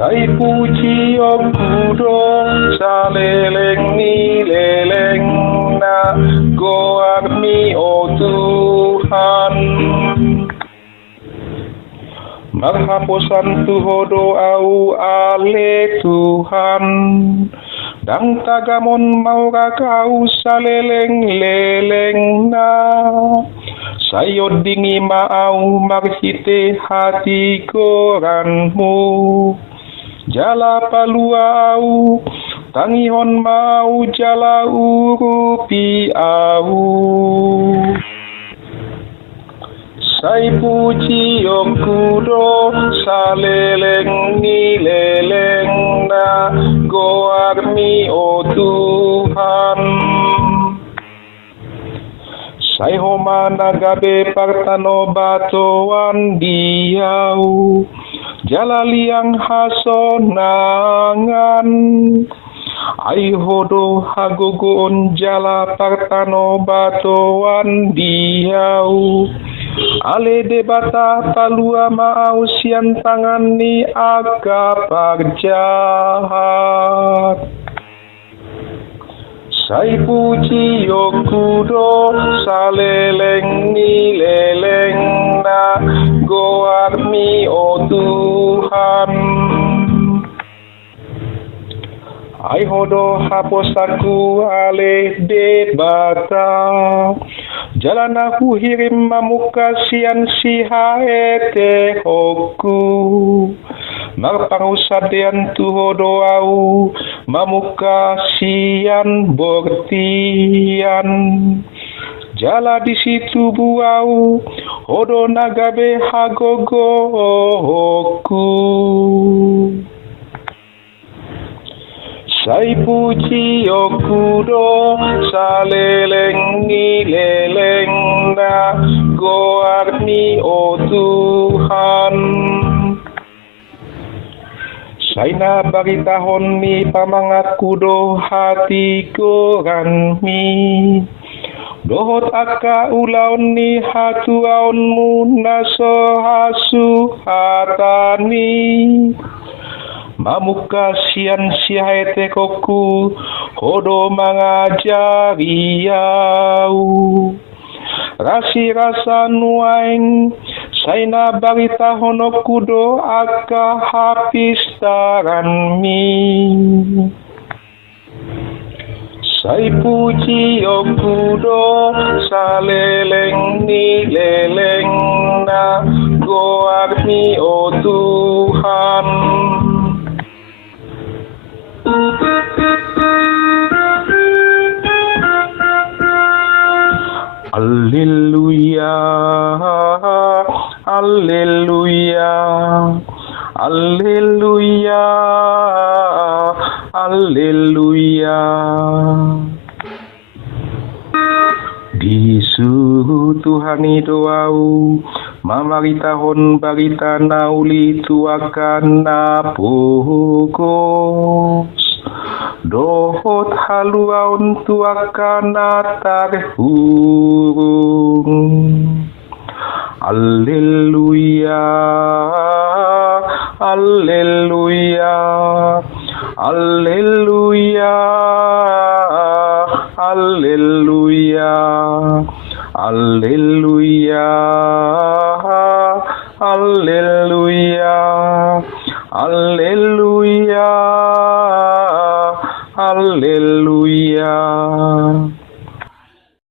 Sai puji okudo saleleng ni leleng na goarmi o Tuhan. Marhaposan tuhodo au ale Tuhan. Dang tagamon maura kau saleleng leleng na. Sayo dingi mau marhite hati koranmu. Jala palua au, tangihon mau jala urupi au. Sai puji okudo saleleng ni leleng na goarmi o Tuhan. Sai homa nagabe partano batoan diau. Jala liang hasonangan, ai hodo hagogon jala partano batoan diau. Ale debata talua mau sian tangani aga parjahat. Sai puji okudo saleleng ni leleng na goarmi o Tuhan. Ai hodo haposaku ale debata. Jalan aku hirim mamuka sian sihaete hoku. Marpangusadean tuhodo au mamuka sian bortian. Jala di situ buau hodo nagabe hagogo hoku. Sai puji okudo saleleng ni leleng na goarmi o Tuhan. Sai na baritahon ni pamangat kudo hati koranmi. Dohot aka ulaon ni hatuaonmu naso hasu hatani. Mamuka sian sihaete koku hodo mangajari au. Rasi rasa nuaing saina barita hono kudo aka hapis taranmi. Sai puji okudo saleleng ni leleng na goarmi o Tuhan. Alleluia, alleluia, alleluia, alleluia. Disuruh Tuhan doau, mamaritahon barita nauli tuakan napogos. Dohot haluaon tuakan tarhurung. Alleluia, alleluia, alleluia, alleluia, alleluia, alleluia, alleluia, alleluia.